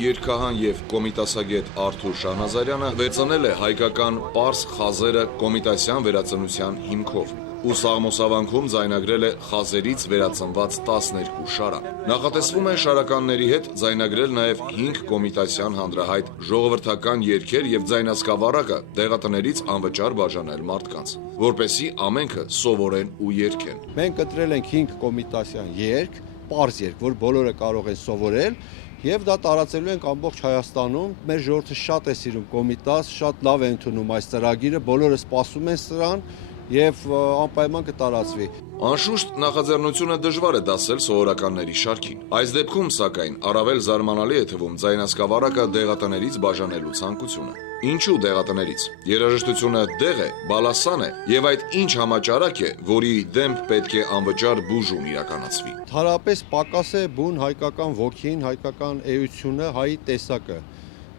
երգահան եւ կոմիտասագետ Արթուր Շահնազարյանը վերծանել է հայկական պարս խազերը կոմիտասյան վերածնության հիմքով ու Սաղմոսավանքում ձայնագրել է խազերից վերածնված 12 շարան։ Նախատեսվում է շարականների հետ ձայնագրել նաեւ 5 կոմիտասյան հանրահայտ ժողովրդական երգեր եւ ձայնասկավառակը դեղատներից անվճար բաժանել մարդկանց, որպեսզի ամենքը սովորեն ու երգեն։ Մենք ընտրել ենք 5 կոմիտասյան երգ, պարզ երգ, որ բոլորը կարող են սովորել, եւ դա տարածելու ենք ամբողջ Հայաստանում։ Մեր ժողովուրդը շատ է սիրում կոմիտաս, շատ լավ է ընդունում այս ծրագիրը, բոլորը սպասում են սրան եւ անպայման կտարածվի։ Անշուշտ նախաձեռնությունը դժվար է դասել սովորականների շարքին։ Այս դեպքում, սակայն, առավել զարմանալի է թվում ձայնասկավառակը դեղատներից բաժանելու ցանկությունը։ Ինչու դեղատներից։ Երաժշտությունը դեղ է, բալասան է, եւ այդ ինչ համաճարակ է, որի դեմ պետք է անվճար բուժում իրականացվի։ Թարապես պակաս է բուն հայկական ոգին, հայկական էությունը, հայի տեսակը։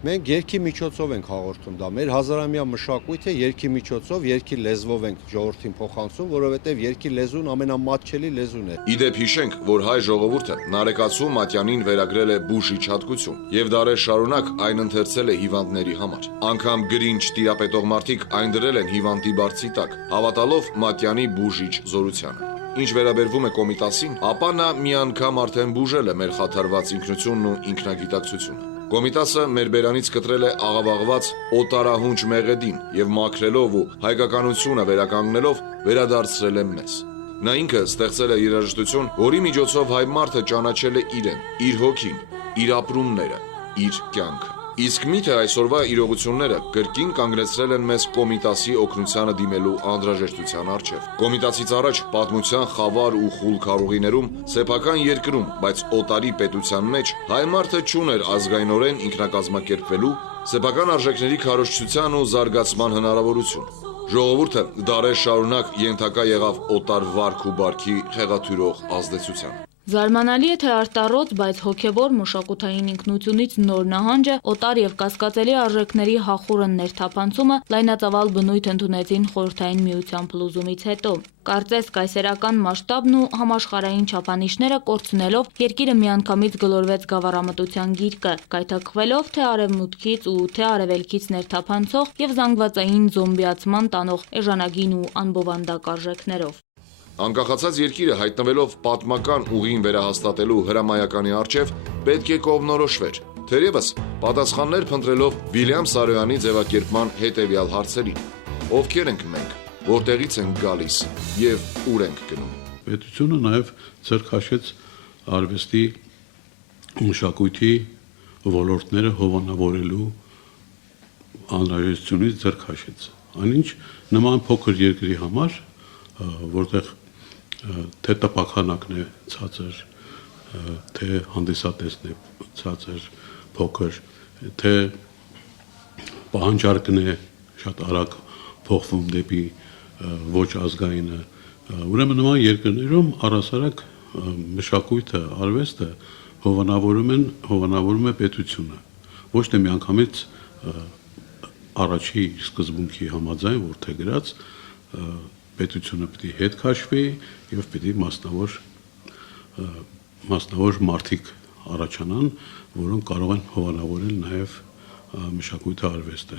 Մենք երգի միջոցով ենք հաղորդում դա։ Մեր հազարամյա մշակույթը երգի միջոցով, երգի լեզվով ենք ժողովրդին փոխանցում, որովհետև երգի լեզուն ամենամատչելի լեզուն է։ Իդեպ հիշենք, որ հայ ժողովուրդը Նարեկացու Մատյանին վերագրել է բուժիչ հատկություն, եւ դարեր շարունակ այն ընթերցել է հիվանդների համար։ Անգամ գրինչ տիրապետող մարդիկ այն դրել են հիվանդի բարձի տակ, հավատալով Մատյանի բուժիչ զորությանը։ Ինչ վերաբերվում է կոմիտասին, ապա նա մի անգամ արդեն բուժել է մեր խաթարված ինքնությունն ու ինքնագիտակցությունը։ Կոմիտասը մեր բերանից կտրել է աղավաղված օտարահունչ մեղեդին եւ մաքրելով ու հայկականությունը վերականգնելով վերադարձրել է մեզ։ Նա ինքը ստեղծել է երաժշտություն, որի միջոցով հայ մարդը ճանաչել է իրեն, իր հոգին, իր ապրումները, իր կյանքը։ Իսկ միթե այսօրվա իրողությունները կրկին կանգնեցրել են մեզ կոմիտասի օգնությանը դիմելու անհրաժեշտության առջև։ Կոմիտասից առաջ պատմության խավար ու խուլ քարուղիներում, սեփական երկրում, բայց օտարի պետության մեջ հայ մարդը չուներ ազգայնորեն ինքնակազմակերպվելու, սեփական արժեքների քարոզչության ու զարգացման հնարավորություն։ Ժողովուրդը դարեր շարունակ ենթակա եղավ օտար վարք ու բարքի խեղաթյուրող ազդեցությանը։ Զարմանալի է, թե արտառոց, բայց հոգևոր մշակութային ինքնությունից նոր նահանջը, օտար եւ կասկածելի արժեքների հախուռն ներթափանցումը լայնածավալ բնույթ ընդունեցին Խորհրդային Միության փլուզումից հետո։ Կարծես կայսերական մասշտաբն ու համաշխարհային չափանիշները կորցնելով երկիրը միանգամից գլորվեց գավառամտության գիրկը, կայթակղվելով թե արևմուտքից ու թե արևելքից ներթափանցող եւ զանգվածային զոմբիացման տանող էժանագին ու անբովանդակ արժեքներով։ Անկախացած երկիրը հայտնվելով պատմական ուղին վերահաստատելու հրամայականի առջև պետք է կողմնորոշվեր, թերևս պատասխաններ փնտրելով Վիլյամ Սարոյանի ձևակերպման հետևյալ հարցերին. ովքեր ենք մենք, որտեղից ենք գալիս եւ ուր ենք գնում։ Պետությունը նաեւ ձեռք քաշեց արվեստի մշակույթի ոլորտները հովանավորելու անհրաժեշտությունից ձեռք քաշեց։ Այնինչ նման փոքր երկրի համար, որտեղ թե տպականակն է ցածր, թե հանդիսատեսն է ցածր, փոքր, թե պահանջարկն է շատ արագ փոխվում դեպի ոչ ազգայինը, ուրեմն նման երկրներում առհասարակ մշակույթը, արվեստը հովանավորում է պետությունը, ոչ թե միանգամից առաջի սկզբունքի համաձայն, որտեղ գրած պետությունը պիտի հետ քաշվի եւ պիտի մասնավոր մարդիկ առաջանան, որոնք կարող են հովանավորել նաեւ մշակույթը, արվեստը։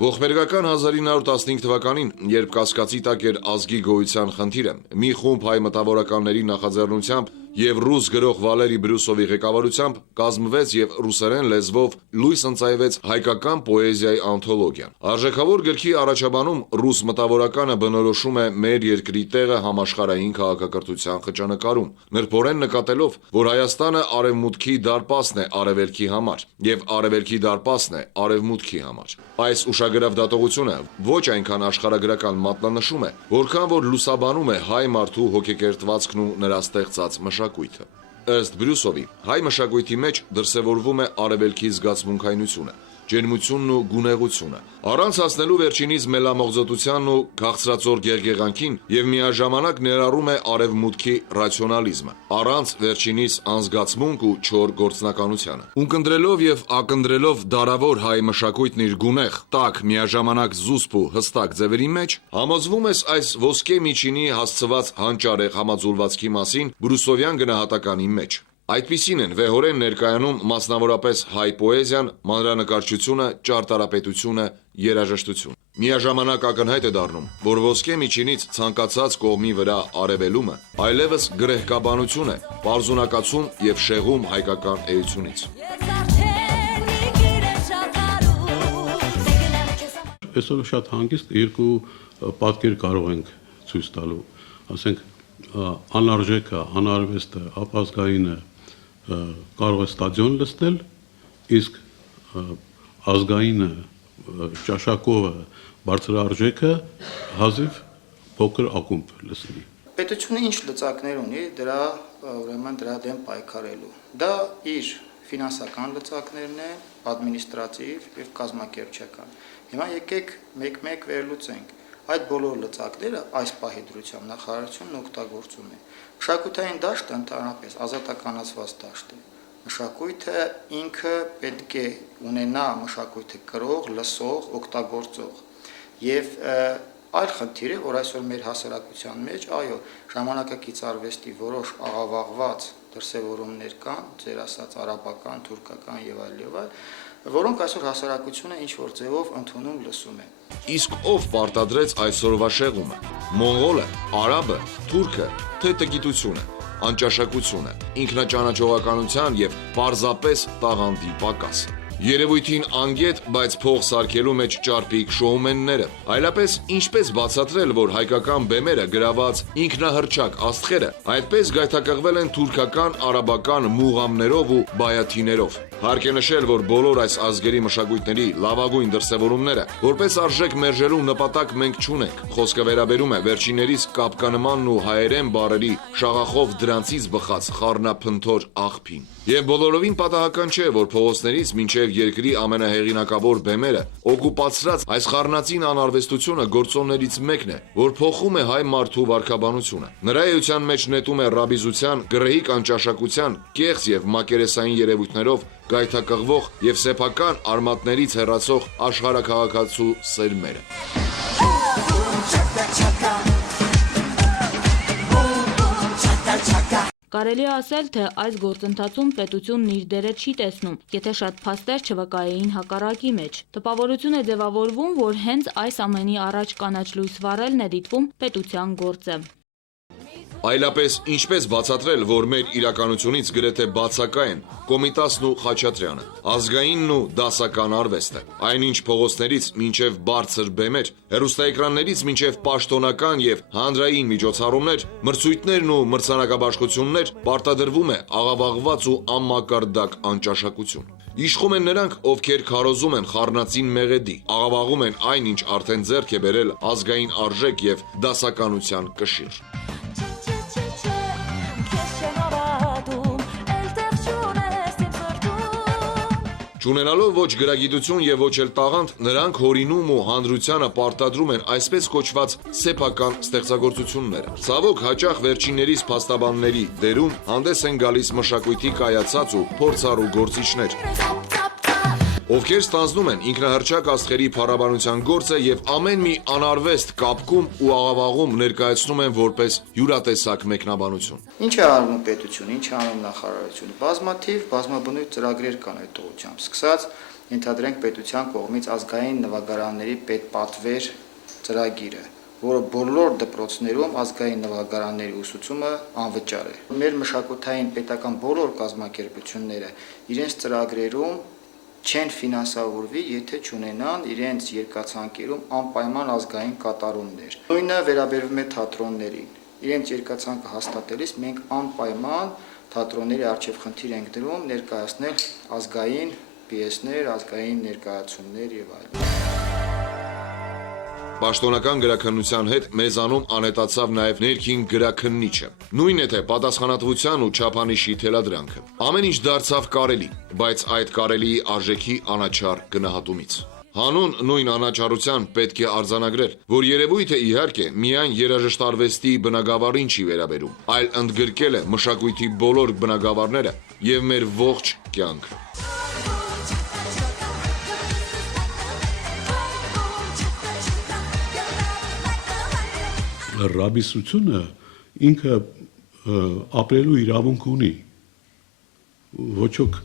Ողբերգական 1915 թվականին, երբ կասկածի տակ էր ազգի գոյության խնդիրը, մի խումբ հայ մտավորականների նախաձեռնությամբ եւ ռուս գրող Վալերի Բրյուսովի ղեկավարությամբ կազմվեց եւ ռուսերեն լեզվով լույս ընծայվեց հայկական պոեզիայի անթոլոգիան։ Արժեքավոր գրքի առաջաբանում ռուս մտավորականը բնորոշում է մեր երկրի տեղը համաշխարհային քաղաքակրթության խճանկարում, նրբորեն նկատելով, որ Հայաստանը արևմուտքի դարպասն է արևելքի համար եւ արևելքի դարպասն է արևմուտքի համար։ Այս ուշագրավ դատողությունը ոչ այնքան աշխարհագրական մատնանշում է, որքան որ լուսաբանում է հայ մարդու հոգեկերտվածքն ու նրա ստեղծած մշակույթը։ Ըստ Բրյուսովի, հայ մշակույթի մեջ դրսևորվում է արևելքի զգացմունքայնությունը, ջերմությունն ու գունեղությունը, առանց հասնելու վերջինիս մելամողզոտությանն ու քաղցրածոր գեղգեղանքին եւ միաժամանակ ներառում է արևմուտքի ռացիոնալիզմը, առանց վերջինիս անզգացմունք ու չոր գործնականությանը։ Ունկնդրելով եւ ակնդրելով դարավոր հայ մշակույթն իր գունեղ, տաք, միաժամանակ զուսպ ու հստակ ձևերի մեջ, համոզվում ես այս ոսկե միջինի հասցված հանճարեղ համաձուլվածքի մասին Բրյուսովյան գնահատականի մեջ։ Այդպիսին են վեհորեն ներկայանում մասնավորապես հայ պոեզիան, մանրանկարչությունը, ճարտարապետությունը, երաժշտությունը։ Միաժամանակ ակնհայտ է դառնում, որ ոսկե միջինից ցանկացած կողմի վրա արևելումը այլևս գրեհկաբանություն է, պարզունակացում եւ շեղում հայկական էությունից։ Այսօր շատ հանգիստ երկու պատկեր կարող ենք ցույց տալու, ասենք անարժեքը, անարվեստը, ապազգայինը կարող է ստադիոն լցնել, իսկ ազգայինը, ճաշակովը, բարձրարժեքը հազիվ փոքր ակումբ լցնի։ Պետությունը ինչ լծակներ ունի դրա դեմ պայքարելու։ Դա իր ֆինանսական լծակներն են, ադմինիստրատիվ եւ կազմակերպչական։ Հիմա եկեք մեկ-մեկ վերլուծենք։ Այդ բոլոր լծակները այս պահի դրությամբ նախարարությունն օգտագործում է։ Մշակութային դաշտը ընդհանրապես ազատականացված դաշտ է։ Մշակույթը ինքը պետք է ունենա մշակույթը կրող, լսող, օգտագործող։ Եվ այլ խնդիր է, որ այսօր մեր հասարակության մեջ, այո, ժամանակակից արվեստի որոշ աղավաղված դրսևորումներ կան, ձեր ասած արաբական, թուրքական եւ այլ, որոնք այսօր հասարակությունը ինչ որ ձևով ընդունում լսում է։ Իսկ ով պարտադրեց այսօրվա շեղումը։ Մոնղոլը, արաբը, թուրքը, թե տգիտությունը, անճաշակությունը, ինքնաճանաչողականության եւ պարզապես տաղանդի պակասը։ Երևույթին անգետ, բայց փող սարքելու մեջ ճարպիկ շոումենները։ Այլապես ինչպես բացատրել, որ հայկական բեմերը գրաված ինքնահռչակ աստղերը այդպես գայթակղվել են թուրքական, արաբական մուղամներով ու բայաթիներով։ Հարկ է նշել, որ բոլոր այս ազգերի մշակույթների լավագույն դրսևորումները որպես արժեք մերժելու նպատակ մենք չունենք։ Խոսքը վերաբերում է վերջիններիս կապկանմանն ու հայերեն բառերի շաղախով դրանցից բխած խառնափնթոր աղբին։ Եվ բոլորովին պատահական չէ, որ փողոցներից մինչև երկրի ամենահեղինակավոր բեմերը օկուպացրած այս խառնածին անարվեստությունը գործոններից մեկն է, որ փոխում է հայ մարդու վարքաբանությունը։ Նրա էության մեջ նետում է ռաբիզության, գռեհիկ անճաշակության, կեղծ եւ մակերեսային երևույթներով գայթակղվող եւ սեփական արմատներից հեռացող աշխարհաքաղաքացու սերմերը։ Կարելի է ասել, թե այս գործընթացում պետությունն իր դերը չի տեսնում, եթե շատ փաստեր չվկայեին հակառակի մեջ։ Տպավորություն է ձևավորվում, որ հենց այս ամենի առաջ կանաչ լույս վառելն է դիտվում պետության գործը։ Այլապես ինչպես բացատրել, որ մեր իրականությունից գրեթե բացակայ են Կոմիտասն ու Խաչատրյանը, ազգայինն ու դասական արվեստը, այնինչ փողոցներից մինչև բարձր բեմեր, հեռուստաէկրաններից մինչև պաշտոնական եւ հանրային միջոցառումներ, մրցույթներն ու մրցանակաբաշխություններ պարտադրվում է աղավաղված ու անմակարդակ անճաշակություն։ Իշխում են նրանք, ովքեր քարոզում են խառնածին մեղեդի, աղավաղում են այն, ինչ արդեն ձեռք է բերել ազգային արժեք եւ դասականության կշիռ։ Չունենալով ոչ գրագիտություն եւ ոչ էլ տաղանդ, նրանք հորինում ու հանրությանը պարտադրում են այսպես կոչված սեփական ստեղծագործությունները։ Ցավոք հաճախ վերջիններիս փաստաբանների դերում հանդես են գալիս մշակույթի կայացած ու փորձառու գործիչներ, ովքեր ստանձնում են ինքնահռչակ աստղերի փառաբանության գործը եւ ամեն մի անարվեստ կապկում ու աղավաղում ներկայացնում են որպես յուրատեսակ մեկնաբանություն։ Ինչ է անում պետությունը, ինչ է անում նախարարությունը։ Բազմաթիվ բազմաբնույթ ծրագրեր կան այդ ուղղությամբ։ Սկսած ենթադրենք պետության կողմից ազգային նվագարանների պետպատվեր ծրագիրը, որը բոլոր դպրոցներում ազգային նվագարանների ուսուցումը անվճար է։ Մեր մշակութային պետական բոլոր կազմակերպությունները իրենց ծրագրերում չեն ֆինանսավորվի, եթե չունենան իրենց երկացանկերում անպայման ազգային կատարումներ։ Նույնը վերաբերվում է թատրոններին։ Իրենց երկացանկը հաստատելիս մենք անպայման թատրոնների առջև խնդիր ենք դրում ներկայացնել ազգային պիեսներ, ազգային ներկայացումներ եւ այլն։ Պաշտոնական գրաքննության հետ մեզանում անհետացավ նաև ներքին գրաքննիչը։ Նույն է թե պատասխանատվության ու չափանիշի թելադրանքը։ Ամեն ինչ դարձավ կարելի, բայց այդ կարելիի արժեքի անաչառ գնահատումից։ Հանուն նույն անաչառության պետք է արձանագրել, որ երևույթը իհարկե միայն երաժշտարվեստի բնագավառին չի վերաբերում, այլ ընդգրկել է մշակույթի բոլոր բնագավառները եւ մեր ողջ կյանքը։ Ռաբիսությունը ինքը ապրելու իրավունք ունի, ոչ ոք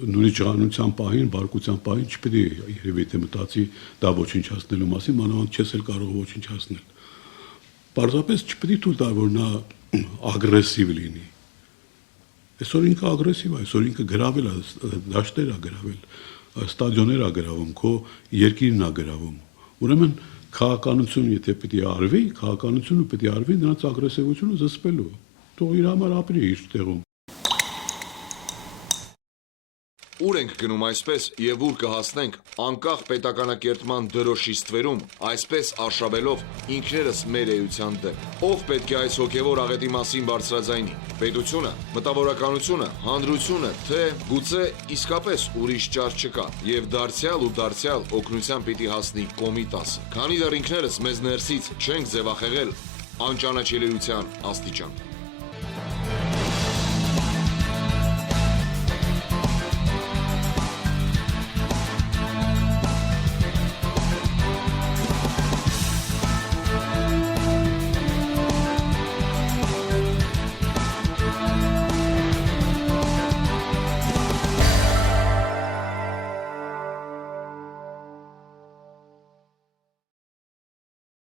նույնիսկ ժառանգության պահին, բարկության պահին չպետք է երևի թե մտածի դա ոչնչացնելու մասին, մանավանդ չես էլ կարող ոչնչացնել։ Պարզապես չպետք է թույլ տալ, որ նա ագրեսիվ լինի։ Այսօր ինքը ագրեսիվ է, այսօր ինքը գրավել է, դաշտեր է գրավել, ստադիոներ է գրավում, քո երկիրն է գրավում։ Ուրեմն քաղաքականություն եթե պետք է արվի, քաղաքականությունը պետք է արվի նրանց ագրեսիվությունը զսպելու։ Թող իր համար ապրի իր տեղում։ Ուր ենք գնում այսպես եւ ուր կհասնենք անկախ պետականակերտման դրոշի ստվերում, այսպես արշավելով ինքներս մեր էության դեմ։ Ով պետք է այս հոգևոր աղետի մասին բարձրաձայնի։ Պետությունը, մտավորականությունը, հանրությունը, թե գուցե իսկապես ուրիշ ճար չկա եւ դարձյալ օգնության պիտի հասնի Կոմիտասը։ Քանի դեռ ինքներս մեզ ներսից չենք ձևախեղել անճանաչելիության աստիճան։